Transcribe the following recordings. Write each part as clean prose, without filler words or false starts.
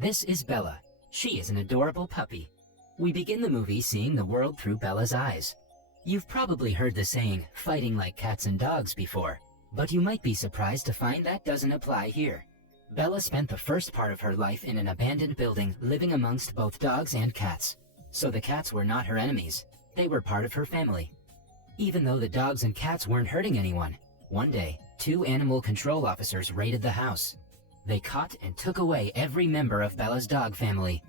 This is Bella. She is an adorable puppy. We begin the movie seeing the world through Bella's eyes. You've probably heard the saying, fighting like cats and dogs before, but you might be surprised to find that doesn't apply here. Bella spent the first part of her life in an abandoned building living amongst both dogs and cats. So the cats were not her enemies. They were part of her family. Even though the dogs and cats weren't hurting anyone, one day, 2 animal control officers raided the house. They caught and took away every member of Bella's dog family.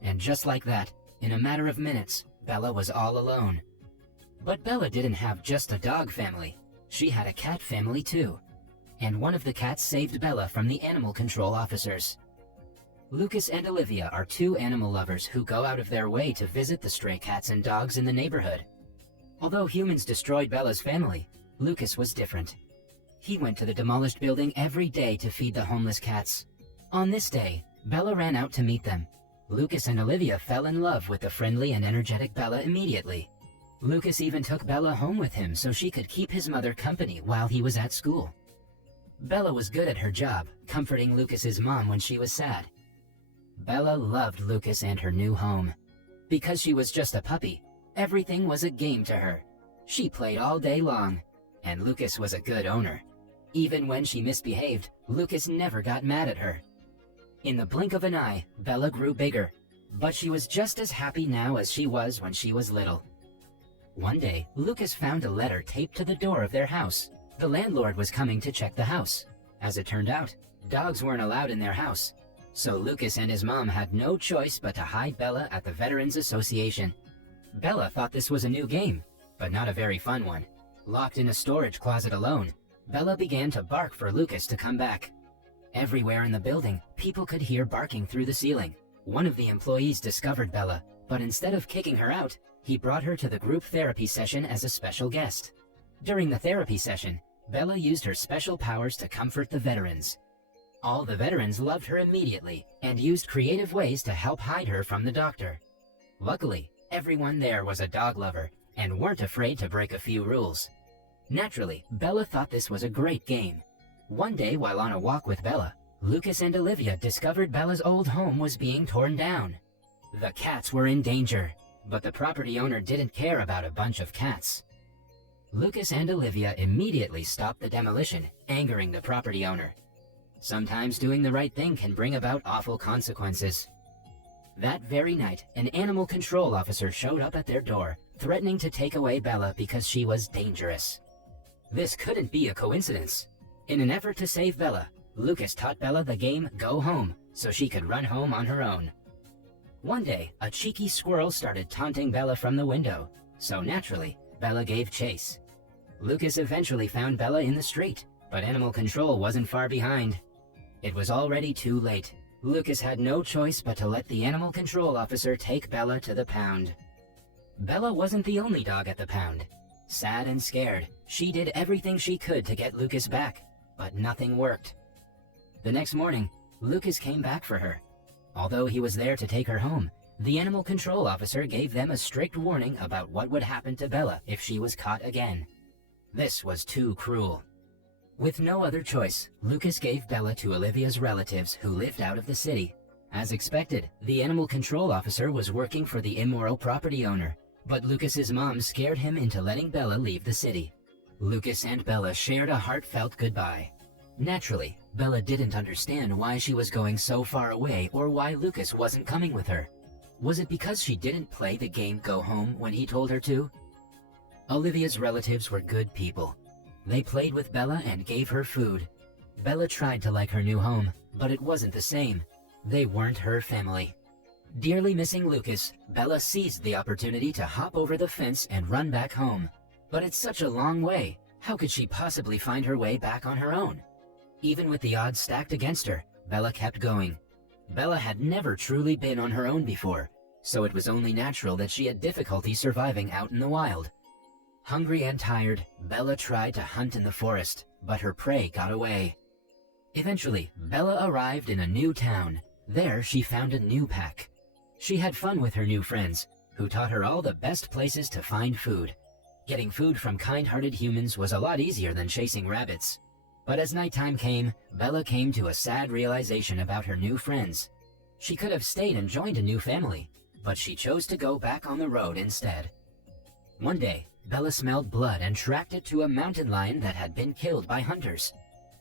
And just like that, in a matter of minutes, Bella was all alone. But Bella didn't have just a dog family. She had a cat family too. And one of the cats saved Bella from the animal control officers. Lucas and Olivia are 2 animal lovers who go out of their way to visit the stray cats and dogs in the neighborhood. Although humans destroyed Bella's family, Lucas was different. He went to the demolished building every day to feed the homeless cats. On this day, Bella ran out to meet them. Lucas and Olivia fell in love with the friendly and energetic Bella immediately. Lucas even took Bella home with him so she could keep his mother company while he was at school. Bella was good at her job, comforting Lucas's mom when she was sad. Bella loved Lucas and her new home. Because she was just a puppy, everything was a game to her. She played all day long, and Lucas was a good owner. Even when she misbehaved, Lucas never got mad at her. In the blink of an eye, Bella grew bigger, but she was just as happy now as she was when she was little. One day, Lucas found a letter taped to the door of their house. The landlord was coming to check the house. As it turned out, dogs weren't allowed in their house. So Lucas and his mom had no choice but to hide Bella at the Veterans Association. Bella thought this was a new game, but not a very fun one. Locked in a storage closet alone, Bella began to bark for Lucas to come back. Everywhere in the building, people could hear barking through the ceiling. One of the employees discovered Bella, but instead of kicking her out, he brought her to the group therapy session as a special guest. During the therapy session, Bella used her special powers to comfort the veterans. All the veterans loved her immediately and used creative ways to help hide her from the doctor. Luckily, everyone there was a dog lover and weren't afraid to break a few rules. Naturally, Bella thought this was a great game. One day while on a walk with Bella, Lucas and Olivia discovered Bella's old home was being torn down. The cats were in danger, but the property owner didn't care about a bunch of cats. Lucas and Olivia immediately stopped the demolition, angering the property owner. Sometimes doing the right thing can bring about awful consequences. That very night, an animal control officer showed up at their door, threatening to take away Bella because she was dangerous. This couldn't be a coincidence. In an effort to save Bella, Lucas taught Bella the game Go Home so she could run home on her own. One day, a cheeky squirrel started taunting Bella from the window, so naturally, Bella gave chase. Lucas eventually found Bella in the street, but animal control wasn't far behind. It was already too late. Lucas had no choice but to let the animal control officer take Bella to the pound. Bella wasn't the only dog at the pound. Sad and scared, she did everything she could to get Lucas back, but nothing worked. The next morning, Lucas came back for her. Although he was there to take her home, the animal control officer gave them a strict warning about what would happen to Bella if she was caught again. This was too cruel. With no other choice, Lucas gave Bella to Olivia's relatives who lived out of the city. As expected, the animal control officer was working for the immoral property owner, but Lucas's mom scared him into letting Bella leave the city. Lucas and Bella shared a heartfelt goodbye. Naturally, Bella didn't understand why she was going so far away or why Lucas wasn't coming with her. Was it because she didn't play the game Go Home when he told her to? Olivia's relatives were good people. They played with Bella and gave her food. Bella tried to like her new home, but it wasn't the same. They weren't her family. Dearly missing Lucas, Bella seized the opportunity to hop over the fence and run back home. But it's such a long way. How could she possibly find her way back on her own? Even with the odds stacked against her, Bella kept going. Bella had never truly been on her own before, so it was only natural that she had difficulty surviving out in the wild. Hungry and tired, Bella tried to hunt in the forest, but her prey got away. Eventually, Bella arrived in a new town. There, she found a new pack. She had fun with her new friends, who taught her all the best places to find food. Getting food from kind-hearted humans was a lot easier than chasing rabbits. But as nighttime came, Bella came to a sad realization about her new friends. She could have stayed and joined a new family, but she chose to go back on the road instead. One day, Bella smelled blood and tracked it to a mountain lion that had been killed by hunters.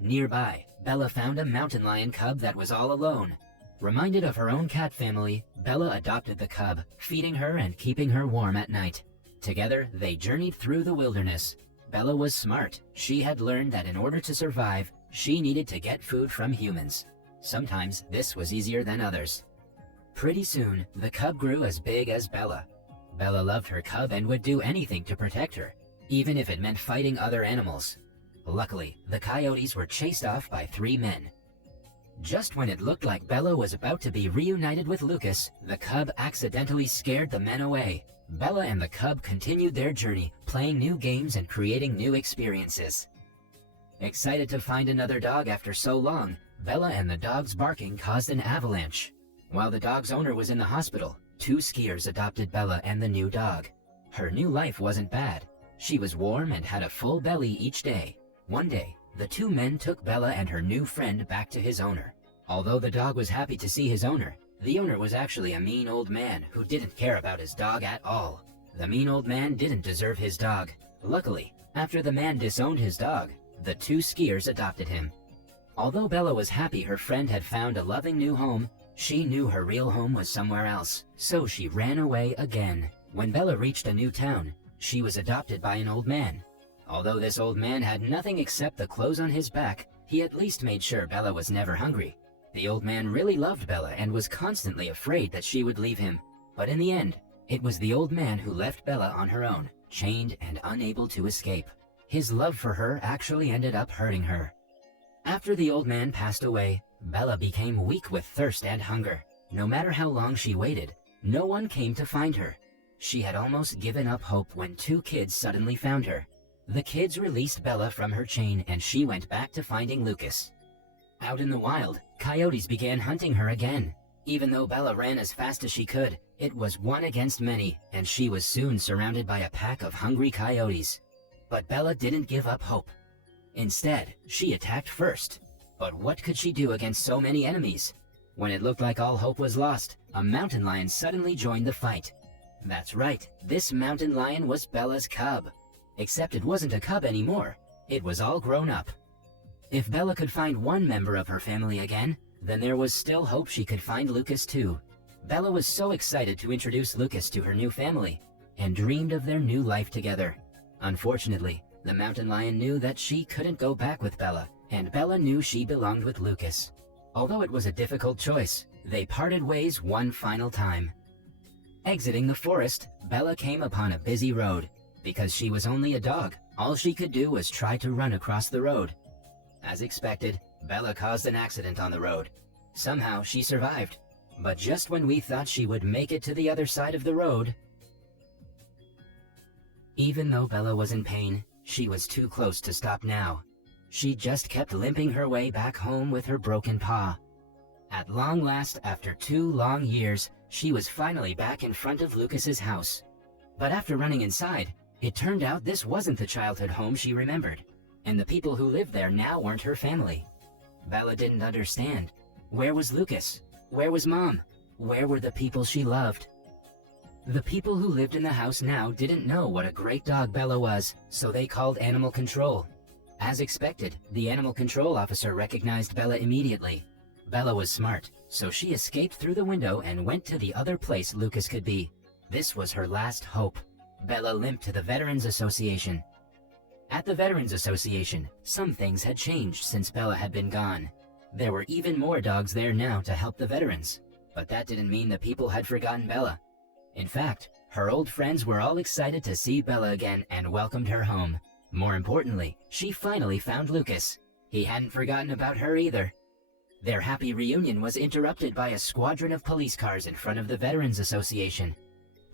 Nearby, Bella found a mountain lion cub that was all alone. Reminded of her own cat family, Bella adopted the cub, feeding her and keeping her warm at night. Together, they journeyed through the wilderness. Bella was smart. She had learned that in order to survive, she needed to get food from humans. Sometimes this was easier than others. Pretty soon, the cub grew as big as Bella. Bella loved her cub and would do anything to protect her, even if it meant fighting other animals. Luckily, the coyotes were chased off by 3 men. Just when it looked like Bella was about to be reunited with Lucas, the cub accidentally scared the men away. Bella and the cub continued their journey, playing new games and creating new experiences. Excited to find another dog after so long, Bella and the dog's barking caused an avalanche. While the dog's owner was in the hospital, 2 skiers adopted Bella and the new dog. Her new life wasn't bad. She was warm and had a full belly each day. One day, the 2 men took Bella and her new friend back to his owner. Although the dog was happy to see his owner, the owner was actually a mean old man who didn't care about his dog at all. The mean old man didn't deserve his dog. Luckily, after the man disowned his dog, the 2 skiers adopted him. Although Bella was happy her friend had found a loving new home, she knew her real home was somewhere else, so she ran away again. When Bella reached a new town, she was adopted by an old man. Although this old man had nothing except the clothes on his back, he at least made sure Bella was never hungry. The old man really loved Bella and was constantly afraid that she would leave him. But in the end, it was the old man who left Bella on her own, chained and unable to escape. His love for her actually ended up hurting her. After the old man passed away, Bella became weak with thirst and hunger. No matter how long she waited, no one came to find her. She had almost given up hope when 2 kids suddenly found her. The kids released Bella from her chain and she went back to finding Lucas. Out in the wild, coyotes began hunting her again. Even though Bella ran as fast as she could, it was 1 against many, and she was soon surrounded by a pack of hungry coyotes. But Bella didn't give up hope. Instead, she attacked first. But what could she do against so many enemies? When it looked like all hope was lost, a mountain lion suddenly joined the fight. That's right, this mountain lion was Bella's cub. Except it wasn't a cub anymore. It was all grown up. If Bella could find 1 member of her family again, then there was still hope she could find Lucas too. Bella was so excited to introduce Lucas to her new family, and dreamed of their new life together. Unfortunately, the mountain lion knew that she couldn't go back with Bella, and Bella knew she belonged with Lucas. Although it was a difficult choice, they parted ways one final time. Exiting the forest, Bella came upon a busy road. Because she was only a dog, all she could do was try to run across the road. As expected, Bella caused an accident on the road. Somehow she survived, but just when we thought she would make it to the other side of the road... Even though Bella was in pain, she was too close to stop now. She just kept limping her way back home with her broken paw. At long last, after 2 long years, she was finally back in front of Lucas's house. But after running inside, it turned out this wasn't the childhood home she remembered, and the people who lived there now weren't her family. Bella didn't understand. Where was Lucas? Where was Mom? Where were the people she loved? The people who lived in the house now didn't know what a great dog Bella was, so they called animal control. As expected, the animal control officer recognized Bella immediately. Bella was smart, so she escaped through the window and went to the other place Lucas could be. This was her last hope. Bella limped to the Veterans Association. At the Veterans Association, some things had changed since Bella had been gone. There were even more dogs there now to help the veterans. But that didn't mean the people had forgotten Bella. In fact, her old friends were all excited to see Bella again and welcomed her home. More importantly, she finally found Lucas. He hadn't forgotten about her either. Their happy reunion was interrupted by a squadron of police cars in front of the Veterans Association.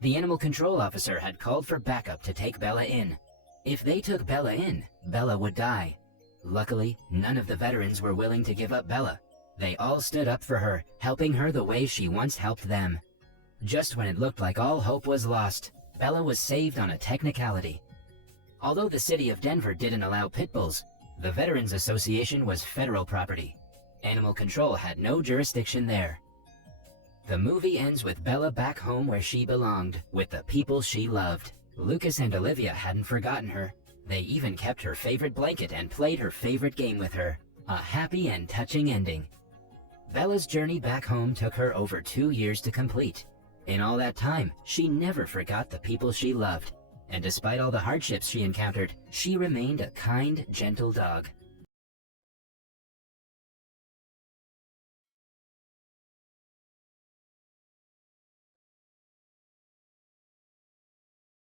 The animal control officer had called for backup to take Bella in. If they took Bella in, Bella would die. Luckily, none of the veterans were willing to give up Bella. They all stood up for her, helping her the way she once helped them. Just when it looked like all hope was lost, Bella was saved on a technicality. Although the city of Denver didn't allow pit bulls, the Veterans Association was federal property. Animal control had no jurisdiction there. The movie ends with Bella back home where she belonged, with the people she loved. Lucas and Olivia hadn't forgotten her. They even kept her favorite blanket and played her favorite game with her. A happy and touching ending. Bella's journey back home took her over 2 years to complete. In all that time, she never forgot the people she loved. And despite all the hardships she encountered, she remained a kind, gentle dog.